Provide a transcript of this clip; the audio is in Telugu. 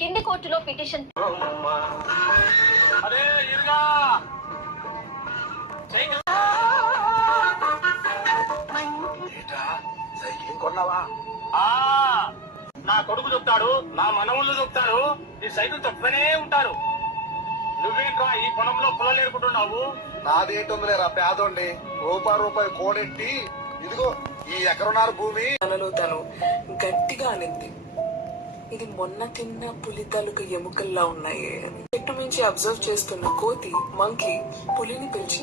కింది కోర్టులో పిటిషన్ నా కొడుకు చెప్తాడు, నా మనవుళ్ళు చెప్తారు, ఈ సైకిల్ చెప్తూనే ఉంటారు. నువ్వేంట్రా ఈ పొలంలో పొలం ఏరుకుంటున్నావు? నాదేంటుందిలేరా పేదోండి, రూపాయి కోడెట్టి ఇదిగో ఈ ఎకరున్నర భూమి. తనలో తను గట్టిగా అనింది, ఇది మొన్న తిన్న పులి తాలూకు ఎముకల్లా ఉన్నాయి అని. చెట్టు మించి అబ్జర్వ్ చేస్తున్న కోతి మంకీ పులిని పిలిచి,